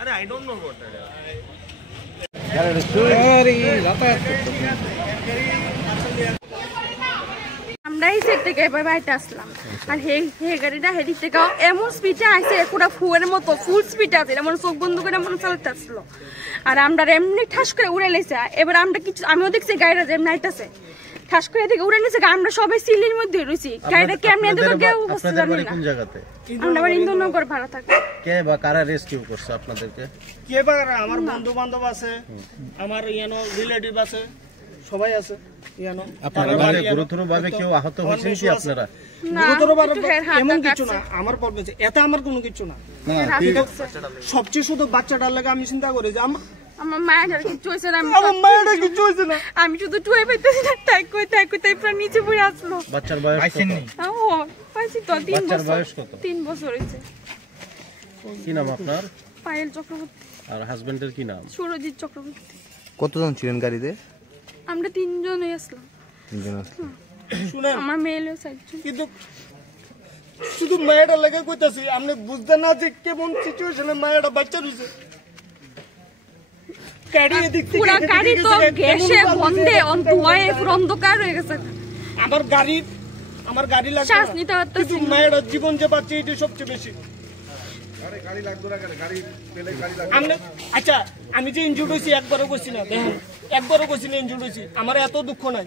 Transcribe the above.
আরে I don't know what আমরা এই সাইড থেকে এবার বাড়িতে আসলাম আর হে গাড়িটা হেদিক থেকে এমন স্পিডে আসে পুরো ফুয়ের মতো ফুল স্পিডে আছে এমন চোখ বন্ধ করে এমন চালাতে আসলো আর আমরা এমনি ঠাস করে উড়ে লেছে এবার আমরা কিছু আমিও দেখছি গাড়িটা যেমন আইতাছে ঠাস করে এদিকে উড়ে নিয়েছে আমরা সবাই সিলির মধ্যে রয়েছি গাড়িটা কেমনে এদিকে কেউ বুঝতে জানি না। কোন জায়গাতে? আমরা আবার ইন্দোনগর ভাড়া থাকি। কে বা কারা রেস্কিউ করছে আপনাদেরকে? কে বা আমার বন্ধু বান্ধব আছে, আমার ইয়ানো রিলেটিভ আছে, সবাই আছে ইয়ানো। আপনারা মানে গুরুতরভাবে কেউ আহত হয়েছেন কি আপনারা? না গুরুতরভাবে এমন কিছু না, আমার প্রবলেম আছে এটা আমার কোনো কিছু না। সবচেয়ে শুধু বাচ্চাটার লাগে আমি চিন্তা করি যে আমার মায়ের কিছু হয়েছে না, আমার মায়ের কিছু হয়েছে না, আমি শুধু টুয়ে পাইতেছি না তাই কই তাই পুরো নিচে পড়ে আসলো। বাচ্চার বয়স কত? ও পাইছি তো 3 বছর। বাচ্চার বয়স কত? 3 বছর হইছে। কি নাম আপনার? পায়েল চক্রবর্তী। আর হাজবেন্ডের কি নাম? সুরজিৎ চক্রবর্তী। কতজন ছিলেন গাড়িতে? আমরা 3 জনই আসলাম। 3 জন আসলেন। শুনেন আমার মেয়েও সাইজন। কিন্তু শুধু মায়ের লাগে কইতাছি, আপনি বুঝতে না যে কেমন সিচুয়েশনে মায়ের বাচ্চা রইছে। গাড়ি এদিক থেকে পুরো গাড়ি তো গ্যাসে গন্ধে ধোঁয়ায় পুরো অন্ধকার হয়ে গেছে। আমার গাড়ি লাগবে শ্বাস নিতে পারতেছি কিন্তু মায়ের জীবন যে বাঁচছে এটা সবচেয়ে বেশি। গাড়ি লাগবে না, গাড়ি পেলে গাড়ি লাগবে। আচ্ছা আমি যে ইনজুর্ড হয়েছি একবারও কইছি না, দেখেন একবারও কইছি না ইনজুর্ড হয়েছি, আমার এত দুঃখ নাই।